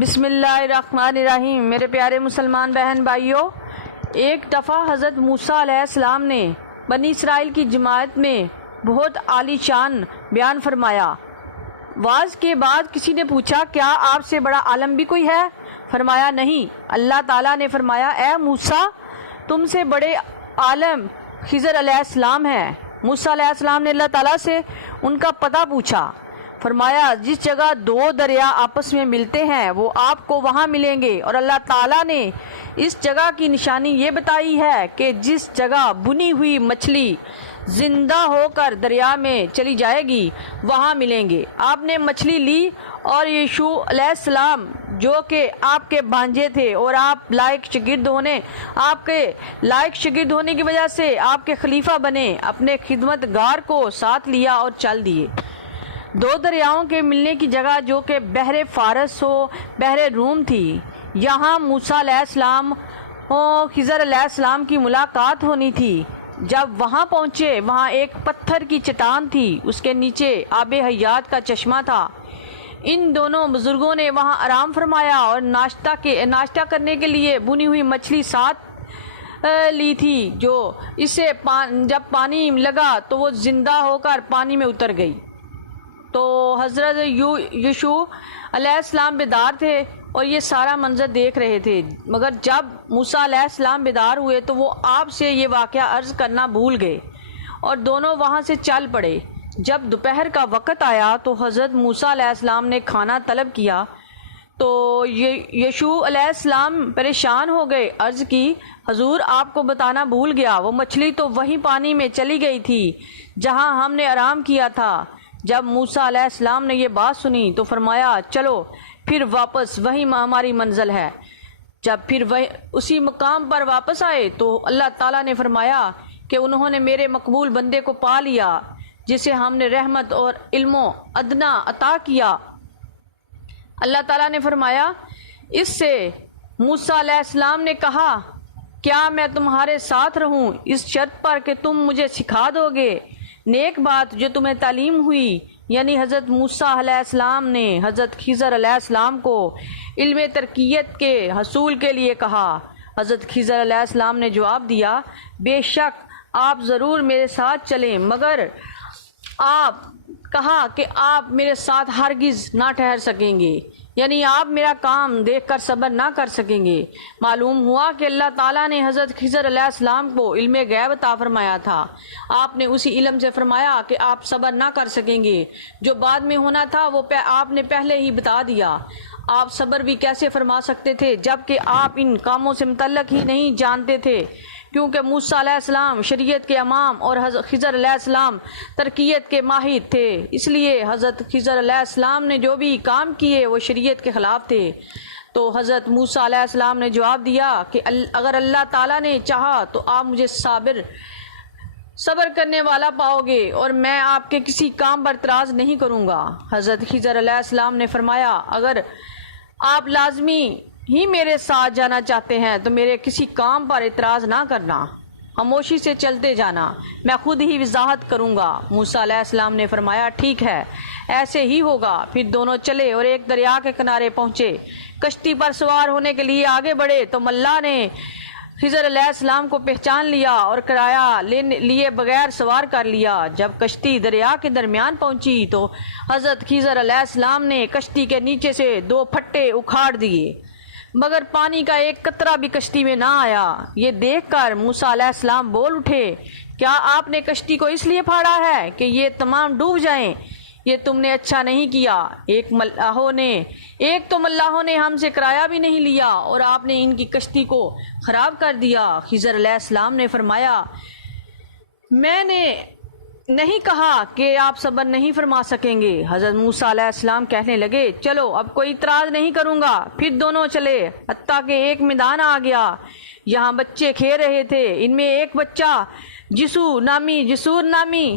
بسم اللہ الرحمن الرحیم۔ میرے پیارے مسلمان بہن بھائیوں، ایک دفعہ حضرت موسیٰ علیہ السلام نے بنی اسرائیل کی جماعت میں بہت عالی شان بیان فرمایا۔ واز کے بعد کسی نے پوچھا، کیا آپ سے بڑا عالم بھی کوئی ہے؟ فرمایا نہیں۔ اللہ تعالیٰ نے فرمایا، اے موسیٰ، تم سے بڑے عالم خضر علیہ السلام ہیں۔ موسیٰ علیہ السلام نے اللہ تعالیٰ سے ان کا پتہ پوچھا۔ فرمایا، جس جگہ دو دریا آپس میں ملتے ہیں وہ آپ کو وہاں ملیں گے، اور اللہ تعالیٰ نے اس جگہ کی نشانی یہ بتائی ہے کہ جس جگہ بنی ہوئی مچھلی زندہ ہو کر دریا میں چلی جائے گی وہاں ملیں گے۔ آپ نے مچھلی لی اور یشوع علیہ السلام جو کہ آپ کے بھانجے تھے اور آپ کے لائق شاگرد ہونے کی وجہ سے آپ کے خلیفہ بنے، اپنے خدمت گار کو ساتھ لیا اور چل دیے۔ دو دریاؤں کے ملنے کی جگہ جو کہ بحر فارس و بحر روم تھی، یہاں موسیٰ علیہ السلام اور خضر علیہ السلام کی ملاقات ہونی تھی۔ جب وہاں پہنچے، وہاں ایک پتھر کی چٹان تھی، اس کے نیچے آب حیات کا چشمہ تھا۔ ان دونوں بزرگوں نے وہاں آرام فرمایا اور ناشتہ کرنے کے لیے بنی ہوئی مچھلی ساتھ لی تھی، جو اسے جب پانی لگا تو وہ زندہ ہو کر پانی میں اتر گئی۔ تو حضرت یشوع علیہ السلام بیدار تھے اور یہ سارا منظر دیکھ رہے تھے، مگر جب موسیٰ علیہ السلام بیدار ہوئے تو وہ آپ سے یہ واقعہ عرض کرنا بھول گئے اور دونوں وہاں سے چل پڑے۔ جب دوپہر کا وقت آیا تو حضرت موسیٰ علیہ السلام نے کھانا طلب کیا تو یشوع علیہ السلام پریشان ہو گئے۔ عرض کی، حضور آپ کو بتانا بھول گیا، وہ مچھلی تو وہی پانی میں چلی گئی تھی جہاں ہم نے آرام کیا تھا۔ جب موسیٰ علیہ السلام نے یہ بات سنی تو فرمایا، چلو پھر واپس وہی ہماری منزل ہے۔ جب پھر اسی مقام پر واپس آئے تو اللہ تعالیٰ نے فرمایا کہ انہوں نے میرے مقبول بندے کو پا لیا جسے ہم نے رحمت اور علم و ادنا عطا کیا۔ اللہ تعالیٰ نے فرمایا، اس سے موسیٰ علیہ السلام نے کہا، کیا میں تمہارے ساتھ رہوں اس شرط پر کہ تم مجھے سکھا دو گے نیک بات جو تمہیں تعلیم ہوئی؟ یعنی حضرت موسیٰ علیہ السلام نے حضرت خضر علیہ السلام کو علم ترقیت کے حصول کے لیے کہا۔ حضرت خضر علیہ السلام نے جواب دیا، بے شک آپ ضرور میرے ساتھ چلیں، مگر آپ کہا کہ آپ میرے ساتھ ہرگز نہ ٹھہر سکیں گے، یعنی آپ میرا کام دیکھ کر صبر نہ کر سکیں گے۔ معلوم ہوا کہ اللہ تعالیٰ نے حضرت خضر علیہ السلام کو علم غیب عطا فرمایا تھا۔ آپ نے اسی علم سے فرمایا کہ آپ صبر نہ کر سکیں گے، جو بعد میں ہونا تھا وہ آپ نے پہلے ہی بتا دیا۔ آپ صبر بھی کیسے فرما سکتے تھے جبکہ آپ ان کاموں سے متعلق ہی نہیں جانتے تھے، کیونکہ موسیٰ علیہ السلام شریعت کے امام اور خضر علیہ السلام ترقیت کے ماہر تھے، اس لیے حضرت خضر علیہ السلام نے جو بھی کام کیے وہ شریعت کے خلاف تھے۔ تو حضرت موسیٰ علیہ السلام نے جواب دیا کہ اگر اللہ تعالیٰ نے چاہا تو آپ مجھے صبر کرنے والا پاؤ گے اور میں آپ کے کسی کام پر اعتراض نہیں کروں گا۔ حضرت خضر علیہ السلام نے فرمایا، اگر آپ لازمی ہی میرے ساتھ جانا چاہتے ہیں تو میرے کسی کام پر اعتراض نہ کرنا، خاموشی سے چلتے جانا، میں خود ہی وضاحت کروں گا۔ موسیٰ علیہ السلام نے فرمایا، ٹھیک ہے، ایسے ہی ہوگا۔ پھر دونوں چلے اور ایک دریا کے کنارے پہنچے۔ کشتی پر سوار ہونے کے لیے آگے بڑھے تو ملا نے خضر علیہ السلام کو پہچان لیا اور کرایہ لیے بغیر سوار کر لیا۔ جب کشتی دریا کے درمیان پہنچی تو حضرت خضر علیہ السلام نے کشتی کے نیچے سے 2 پھٹے اکھاڑ دیے، مگر پانی کا ایک قطرہ بھی کشتی میں نہ آیا۔ یہ دیکھ کر موسیٰ علیہ السلام بول اٹھے، کیا آپ نے کشتی کو اس لیے پھاڑا ہے کہ یہ تمام ڈوب جائیں؟ یہ تم نے اچھا نہیں کیا۔ ایک تو ملاحوں نے ہم سے کرایہ بھی نہیں لیا اور آپ نے ان کی کشتی کو خراب کر دیا۔ خضر علیہ السلام نے فرمایا، میں نے نہیں کہا کہ آپ صبر نہیں فرما سکیں گے۔ حضرت موسیٰ علیہ السلام کہنے لگے، چلو اب کوئی اعتراض نہیں کروں گا۔ پھر دونوں چلے، حتیٰ کہ ایک میدان آ گیا، یہاں بچے کھیل رہے تھے۔ ان میں ایک بچہ جسور نامی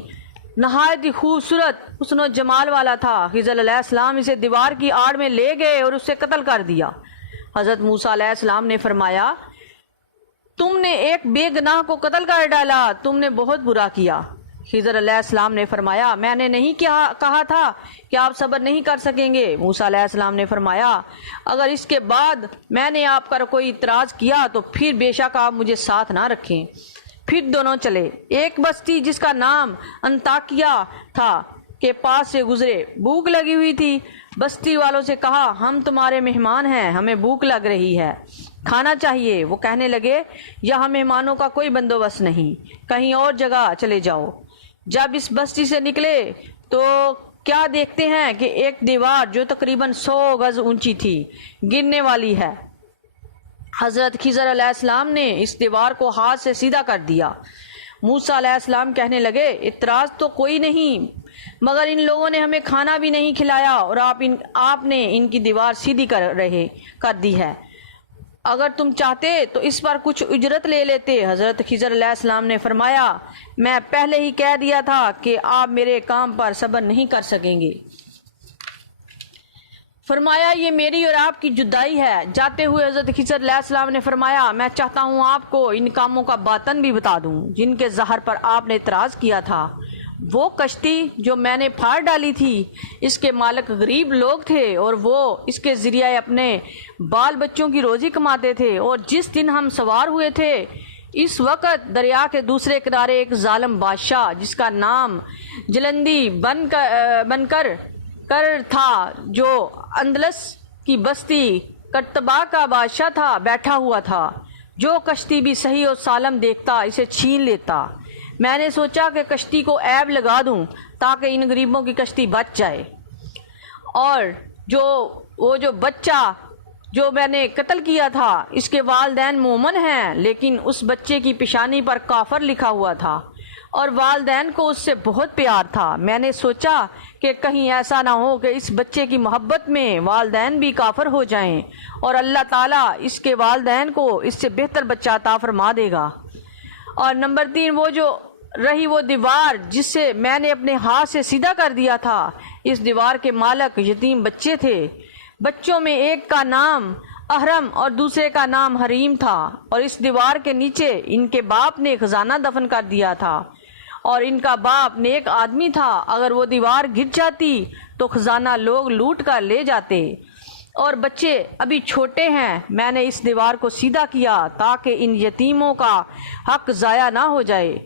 نہایت ہی خوبصورت حسن و جمال والا تھا۔ خضر علیہ السلام اسے دیوار کی آڑ میں لے گئے اور اسے قتل کر دیا۔ حضرت موسیٰ علیہ السلام نے فرمایا، تم نے ایک بے گناہ کو قتل کر ڈالا، تم نے بہت برا کیا۔ خضر علیہ السلام نے فرمایا میں نے نہیں کہا تھا کہ آپ صبر نہیں کر سکیں گے؟ موسیٰ علیہ السلام نے فرمایا اگر اس کے بعد میں نے آپ پر کوئی اعتراض کیا تو پھر بے شک آپ مجھے ساتھ نہ رکھیں۔ پھر دونوں چلے۔ ایک بستی جس کا نام انطاکیہ تھا کے پاس سے گزرے۔ بھوک لگی ہوئی تھی۔ بستی والوں سے کہا ہم تمہارے مہمان ہیں، ہمیں بھوک لگ رہی ہے، کھانا چاہیے۔ وہ کہنے لگے یہاں مہمانوں کا کوئی بندوبست نہیں، کہیں اور جگہ چلے جاؤ۔ جب اس بستی سے نکلے تو کیا دیکھتے ہیں کہ ایک دیوار جو تقریباً 100 گز اونچی تھی گرنے والی ہے۔ حضرت خضر علیہ السلام نے اس دیوار کو ہاتھ سے سیدھا کر دیا۔ موسیٰ علیہ السلام کہنے لگے اعتراض تو کوئی نہیں، مگر ان لوگوں نے ہمیں کھانا بھی نہیں کھلایا اور آپ نے ان کی دیوار سیدھی کر دی ہے۔ اگر تم چاہتے تو اس پر کچھ اجرت لے لیتے۔ حضرت خضر علیہ السلام نے فرمایا میں پہلے ہی کہہ دیا تھا کہ آپ میرے کام پر صبر نہیں کر سکیں گے۔ فرمایا یہ میری اور آپ کی جدائی ہے۔ جاتے ہوئے حضرت خضر علیہ السلام نے فرمایا میں چاہتا ہوں آپ کو ان کاموں کا باطن بھی بتا دوں جن کے ظاہر پر آپ نے اعتراض کیا تھا۔ وہ کشتی جو میں نے پھاڑ ڈالی تھی اس کے مالک غریب لوگ تھے اور وہ اس کے ذریعے اپنے بال بچوں کی روزی کماتے تھے، اور جس دن ہم سوار ہوئے تھے اس وقت دریا کے دوسرے کنارے ایک ظالم بادشاہ جس کا نام جلندی بن کر تھا، جو اندلس کی بستی کرتبا کا بادشاہ تھا، بیٹھا ہوا تھا۔ جو کشتی بھی صحیح اور سالم دیکھتا اسے چھین لیتا۔ میں نے سوچا کہ کشتی کو عیب لگا دوں تاکہ ان غریبوں کی کشتی بچ جائے، اور جو بچہ جو میں نے قتل کیا تھا اس کے والدین مومن ہیں، لیکن اس بچے کی پیشانی پر کافر لکھا ہوا تھا اور والدین کو اس سے بہت پیار تھا۔ میں نے سوچا کہ کہیں ایسا نہ ہو کہ اس بچے کی محبت میں والدین بھی کافر ہو جائیں اور اللہ تعالیٰ اس کے والدین کو اس سے بہتر بچہ عطا فرما دے گا۔ اور نمبر 3 وہ دیوار جس سے میں نے اپنے ہاتھ سے سیدھا کر دیا تھا، اس دیوار کے مالک یتیم بچے تھے۔ بچوں میں ایک کا نام احرم اور دوسرے کا نام حریم تھا، اور اس دیوار کے نیچے ان کے باپ نے خزانہ دفن کر دیا تھا، اور ان کا باپ نیک آدمی تھا۔ اگر وہ دیوار گر جاتی تو خزانہ لوگ لوٹ کر لے جاتے، اور بچے ابھی چھوٹے ہیں۔ میں نے اس دیوار کو سیدھا کیا تاکہ ان یتیموں کا حق ضائع نہ ہو جائے۔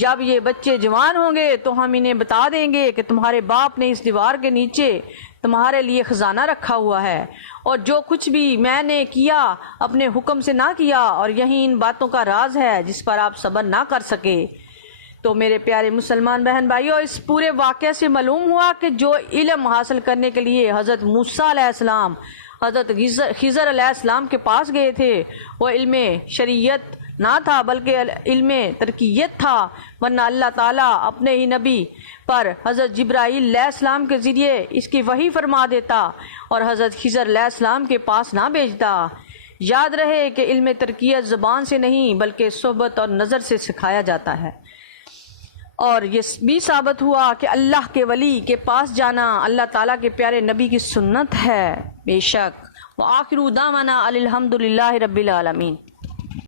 جب یہ بچے جوان ہوں گے تو ہم انہیں بتا دیں گے کہ تمہارے باپ نے اس دیوار کے نیچے تمہارے لیے خزانہ رکھا ہوا ہے، اور جو کچھ بھی میں نے کیا اپنے حکم سے نہ کیا، اور یہی ان باتوں کا راز ہے جس پر آپ صبر نہ کر سکے۔ تو میرے پیارے مسلمان بہن بھائیوں، اس پورے واقعے سے معلوم ہوا کہ جو علم حاصل کرنے کے لیے حضرت موسیٰ علیہ السلام حضرت خضر علیہ السلام کے پاس گئے تھے، وہ علم شریعت نہ تھا بلکہ علم ترکیت تھا، ورنہ اللہ تعالیٰ اپنے ہی نبی پر حضرت جبرائیل علیہ السلام کے ذریعے اس کی وحی فرما دیتا اور حضرت خضر علیہ السلام کے پاس نہ بھیجتا۔ یاد رہے کہ علم ترکیت زبان سے نہیں بلکہ صحبت اور نظر سے سکھایا جاتا ہے، اور یہ بھی ثابت ہوا کہ اللہ کے ولی کے پاس جانا اللہ تعالیٰ کے پیارے نبی کی سنت ہے۔ بے شک۔ وآخر دعوانا الحمد للہ رب العالمین۔